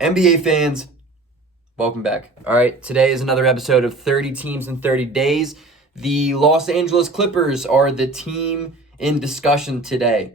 NBA fans, welcome back. All right, today is another episode of 30 Teams in 30 Days. The Los Angeles Clippers are the team in discussion today.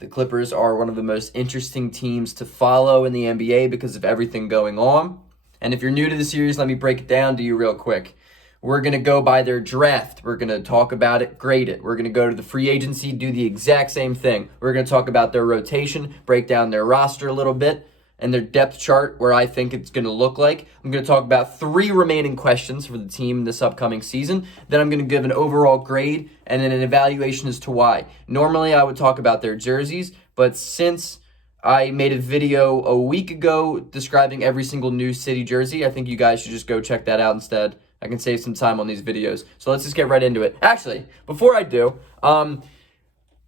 The Clippers are one of the most interesting teams to follow in the NBA because of everything going on. And if you're new to the series, let me break it down to you real quick. We're going to go by their draft. We're going to talk about it, grade it. We're going to go to the free agency, do the exact same thing. We're going to talk about their rotation, break down their roster a little bit, and their depth chart, where I think it's going to look like. I'm going to talk about 3 remaining questions for the team this upcoming season. Then I'm going to give an overall grade and then an evaluation as to why. Normally, I would talk about their jerseys, but since I made a video a week ago describing every single new city jersey, I think you guys should just go check that out instead. I can save some time on these videos. So let's just get right into it. Actually, before I do, one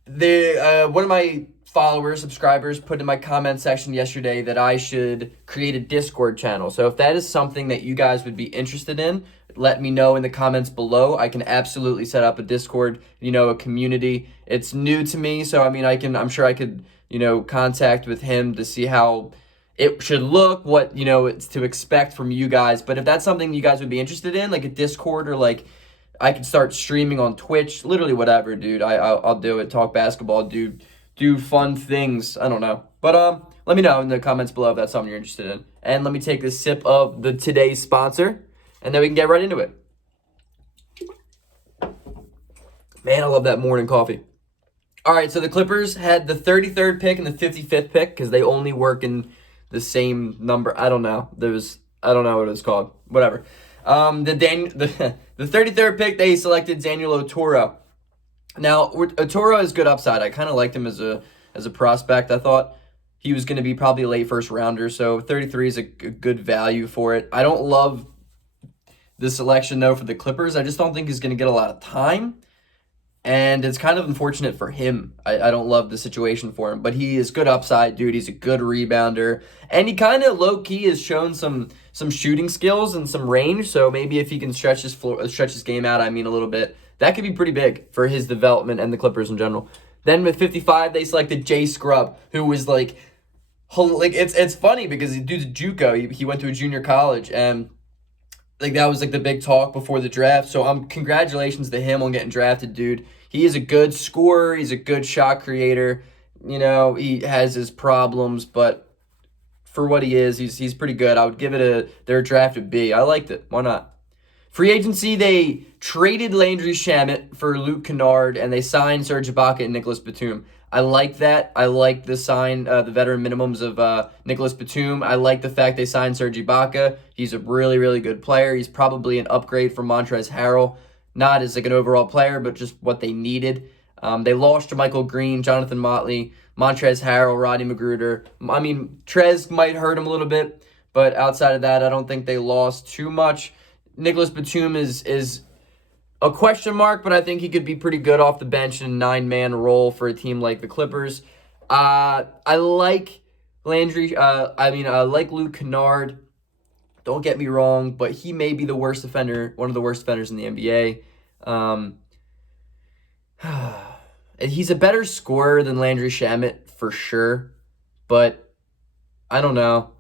of my followers, subscribers, put in my comment section yesterday that I should create a Discord channel. So if that is something that you guys would be interested in, let me know in the comments below. I can absolutely set up a Discord, a community. It's new to me, so I'm sure I could, contact with him to see how it should look, what, it's to expect from you guys. But if that's something you guys would be interested in, like a Discord, or like I could start streaming on Twitch, literally whatever, dude. I'll do it. Talk basketball, do fun things. I don't know. But let me know in the comments below if that's something you're interested in. And let me take a sip of today's sponsor, and then we can get right into it. Man, I love that morning coffee. All right, so the Clippers had the 33rd pick and the 55th pick because they only work in the same number. I don't know. I don't know what it's called. Whatever. The 33rd pick, they selected Daniel Oturu. Now, Oturu is good upside. I kind of liked him as a prospect. I thought he was going to be probably a late first rounder, so 33 is a good value for it. I don't love the selection, though, for the Clippers. I just don't think he's going to get a lot of time, and it's kind of unfortunate for him. I don't love the situation for him, but he is good upside, dude. He's a good rebounder, and he kind of low-key has shown some shooting skills and some range, so maybe if he can stretch his game out, a little bit, that could be pretty big for his development and the Clippers in general. Then with 55, they selected Jay Scrubb, who was it's funny because the dude's a JUCO. He went to a junior college, and that was the big talk before the draft. So congratulations to him on getting drafted, dude. He is a good scorer. He's a good shot creator. He has his problems, but for what he is, he's pretty good. I would give it their draft a B. I liked it. Why not? Free agency, they traded Landry Shamet for Luke Kennard, and they signed Serge Ibaka and Nicholas Batum. I like that. I like the the veteran minimums of Nicholas Batum. I like the fact they signed Serge Ibaka. He's a really, really good player. He's probably an upgrade from Montrezl Harrell. Not as an overall player, but just what they needed. They lost Michael Green, Jonathan Motley, Montrezl Harrell, Rodney McGruder. Trez might hurt him a little bit, but outside of that, I don't think they lost too much. Nicholas Batum is a question mark, but I think he could be pretty good off the bench in a 9-man role for a team like the Clippers. I like Landry. I like Luke Kennard. Don't get me wrong, but he may be the worst defender, one of the worst defenders in the NBA. He's a better scorer than Landry Shamet for sure, but I don't know.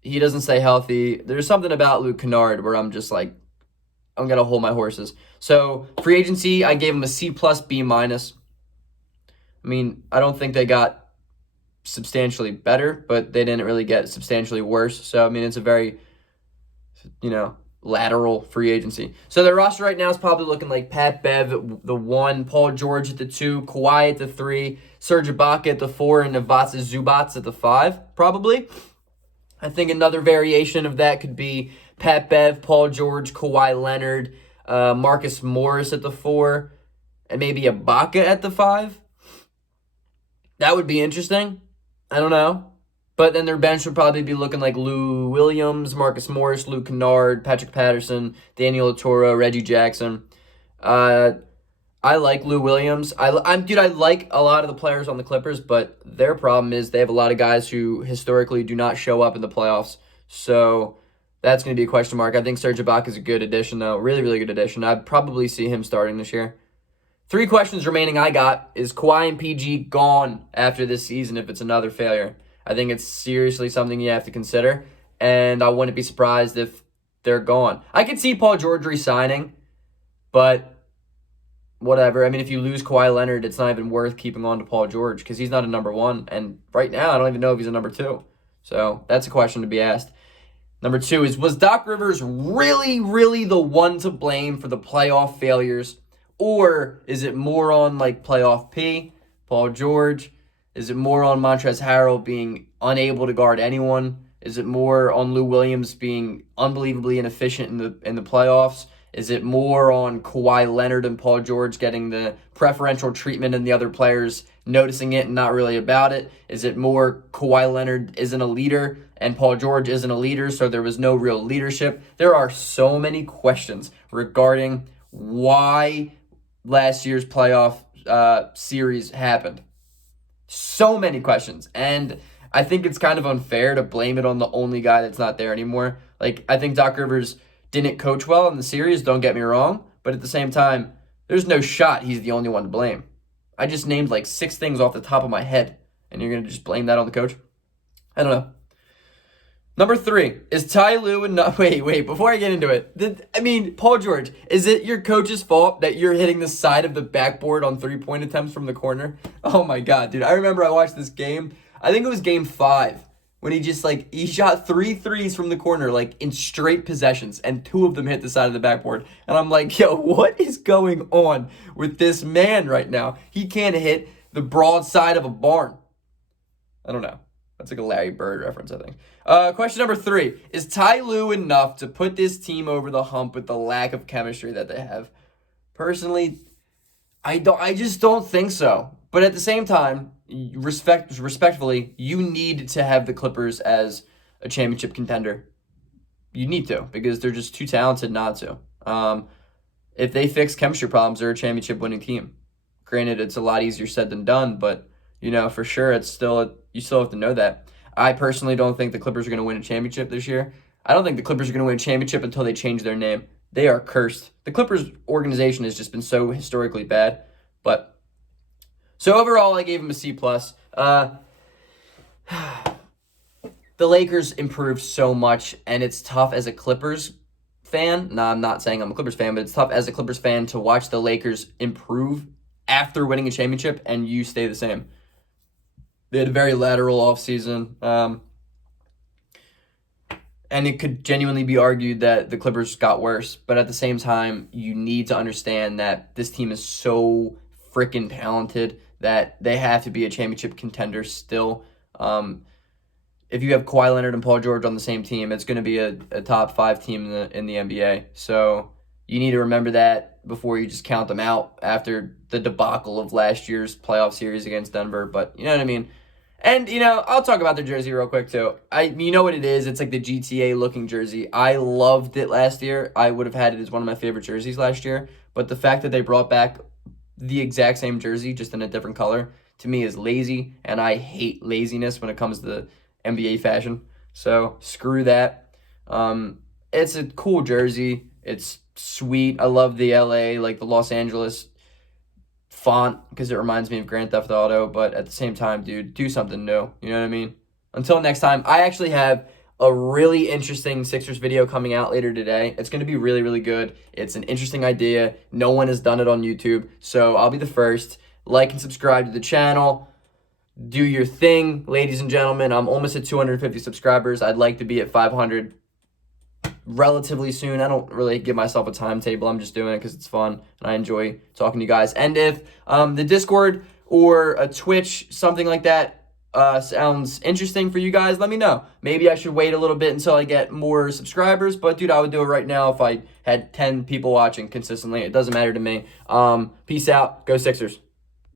He doesn't stay healthy. There's something about Luke Kennard where I'm just I'm going to hold my horses. So, free agency, I gave him a C+, B-. I don't think they got substantially better, but they didn't really get substantially worse. So, it's a very, lateral free agency. So, their roster right now is probably looking like Pat Bev at the 1, Paul George at the 2, Kawhi at the 3, Serge Ibaka at the 4, and Ivica Zubac at the 5, probably. I think another variation of that could be Pat Bev, Paul George, Kawhi Leonard, Marcus Morris at the 4, and maybe Ibaka at the 5. That would be interesting. I don't know. But then their bench would probably be looking like Lou Williams, Marcus Morris, Luke Kennard, Patrick Patterson, Daniel Oturu, Reggie Jackson. I like Lou Williams. I like a lot of the players on the Clippers, but their problem is they have a lot of guys who historically do not show up in the playoffs. So that's going to be a question mark. I think Serge Ibaka is a good addition, though. Really, really good addition. I'd probably see him starting this year. 3 questions remaining I got. Is Kawhi and PG gone after this season if it's another failure? I think it's seriously something you have to consider, and I wouldn't be surprised if they're gone. I could see Paul George re-signing, but whatever. I mean, if you lose Kawhi Leonard, it's not even worth keeping on to Paul George because he's not a number one, and right now I don't even know if he's a number two. So that's a question to be asked. Number two is, was Doc Rivers really, really the one to blame for the playoff failures? Or is it more on like playoff P, Paul George? Is it more on Montrezl Harrell being unable to guard anyone? Is it more on Lou Williams being unbelievably inefficient in the playoffs? Is it more on Kawhi Leonard and Paul George getting the preferential treatment and the other players noticing it and not really about it? Is it more Kawhi Leonard isn't a leader and Paul George isn't a leader, so there was no real leadership? There are so many questions regarding why last year's playoff series happened. So many questions. And I think it's kind of unfair to blame it on the only guy that's not there anymore. Like, I think Doc Rivers didn't coach well in the series, don't get me wrong, but at the same time, there's no shot he's the only one to blame. I just named like 6 things off the top of my head, and you're going to just blame that on the coach? I don't know. Number 3, is Ty Lue enough? Wait, before I get into it, Paul George, is it your coach's fault that you're hitting the side of the backboard on 3-point attempts from the corner? Oh my God, dude. I remember I watched this game. I think it was game 5. When he shot 3 threes from the corner, like in straight possessions, and 2 of them hit the side of the backboard. And I'm like, yo, what is going on with this man right now? He can't hit the broadside of a barn. I don't know. That's like a Larry Bird reference, I think. Question number 3. Is Ty Lue enough to put this team over the hump with the lack of chemistry that they have? Personally, I just don't think so. But at the same time, respectfully, you need to have the Clippers as a championship contender. You need to, because they're just too talented not to. If they fix chemistry problems, they're a championship winning team. Granted, it's a lot easier said than done, but for sure, you still have to know that. I personally don't think the Clippers are going to win a championship this year. I don't think the Clippers are going to win a championship until they change their name. They are cursed. The Clippers organization has just been so historically bad, but. So overall, I gave him a C+. The Lakers improved so much, and it's tough as a Clippers fan. No, I'm not saying I'm a Clippers fan, but it's tough as a Clippers fan to watch the Lakers improve after winning a championship, and you stay the same. They had a very lateral offseason, and it could genuinely be argued that the Clippers got worse. But at the same time, you need to understand that this team is so freaking talented that they have to be a championship contender still. If you have Kawhi Leonard and Paul George on the same team, it's going to be a top 5 team in the NBA. So you need to remember that before you just count them out after the debacle of last year's playoff series against Denver. But you know what I mean? And, I'll talk about their jersey real quick, too. You know what it is? It's like the GTA-looking jersey. I loved it last year. I would have had it as one of my favorite jerseys last year. But the fact that they brought back the exact same jersey, just in a different color, to me is lazy, and I hate laziness when it comes to NBA fashion. So screw that. It's a cool jersey. It's sweet. I love the LA, like the Los Angeles font, because it reminds me of Grand Theft Auto, but at the same time, dude, do something new. You know what I mean? Until next time, I actually have a really interesting Sixers video coming out later today. It's going to be really, really good. It's an interesting idea. No one has done it on YouTube, so I'll be the first. Like and subscribe to the channel. Do your thing, ladies and gentlemen. I'm almost at 250 subscribers. I'd like to be at 500 relatively soon. I don't really give myself a timetable. I'm just doing it because it's fun, and I enjoy talking to you guys. And if the Discord or a Twitch, something like that, sounds interesting for you guys, let me know. Maybe I should wait a little bit until I get more subscribers, but dude, I would do it right now if I had 10 people watching consistently. It doesn't matter to me. Peace out. Go Sixers.